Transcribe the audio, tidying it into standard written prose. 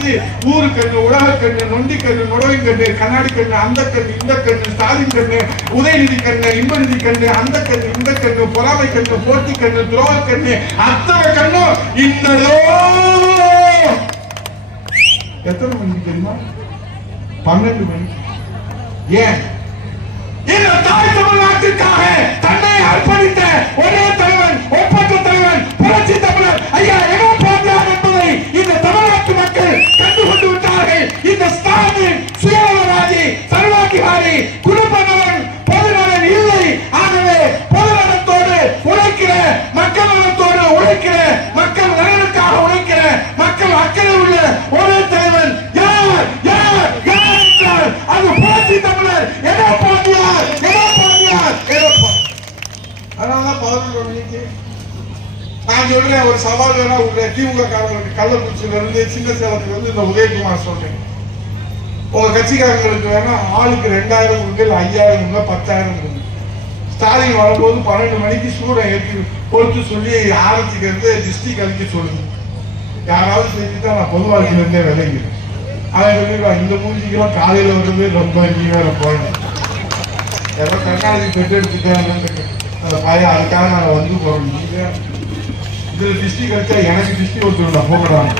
சுத்தி ஊரு கண்ணு, உலக கண்ணு, நொண்டி கண்ணு, நுடவின் கண்ணு, கண்ணாடி கண்ணு, அந்த கண்ணு, இந்த கண்ணு, ஸ்டாலின் கண்ணு, உதயநிதி கண்ணு, இன்பநிதி கண்ணு, அந்த கண்ணு, இந்த கண்ணு, பொறாமை கண்ணு, போட்டி கண்ணு, துரோக கண்ணு, அத்தனை கண்ணும் இன்னதோ. எத்தனை மணிக்கு தெரியுமா? 12 மணிக்கு. ஏன்? இந்த தாய் தமிழ்நாட்டிற்காக தன்னை அர்ப்பணித்த ஒரே தலைவன், ஒப்பற்ற தலைவன், புரட்சி தமிழர் ஐயா எடப்பாடியார் என்பதை இந்த தமிழ்நாட்டு மக்கள் கண்டுகொண்டு விட்டார்கள். இந்த ஸ்டாலின் சுயநலவாதி, சர்வாதிகாரி, குடும்பநலன், பொதுநலன் இல்லை. ஆகவே பொதுநலத்தோடு உழைக்கிற, மக்கள் நலத்தோடு உழைக்கிற, மக்கள் நலனுக்காக உழைக்கிற, மக்கள் அக்கறை உள்ள ஒரே தலைவன் யார் யார் யார் என்றால் அது புரட்சி தமிழர் எடப்பாடியார். அதனாலதான் 11 மணிக்கு நான் சொல்றேன். ஒரு சவால் வேணா விடுறேன். திமுக காரங்களுக்கு கள்ளக்குறிச்சியில இருந்து சின்ன சேலத்துல இருந்து இந்த உதயகுமார் சொல்றேன். உங்க கட்சிக்காரங்களுக்கு வேணா ஆளுக்கு 2000 கொடுங்க, 5000 கொடுங்க, 10,000 கொடுங்க. ஸ்டாலின் வரும்போது 12 மணிக்கு சூடம் ஏற்றி பொறுத்து சொல்லி ஆரம்பிக்கிறது டிஸ்ட்ரிக்ட் அழிக்க சொல்லுங்க. யாராவது செஞ்சுட்டா நான் பொது வாழ்க்கையில இருந்தே விளைகிறேன். அவன் சொல்லிடுவான், இந்த மூஞ்சிக்கெல்லாம் காலையில வந்து ரொம்ப நீ வேற போகணும், ஏதோ கருணாநிதி பெற்று எடுத்துட்டேன் அந்த பையன், அதுக்காக நான் வந்து போறேன். நீங்க இதுல டிஸ்ட்ரிக்ட் அடிச்சா எனக்கு டிஸ்ட்ரிக்ட் ஒருத்தர் போகலாம்.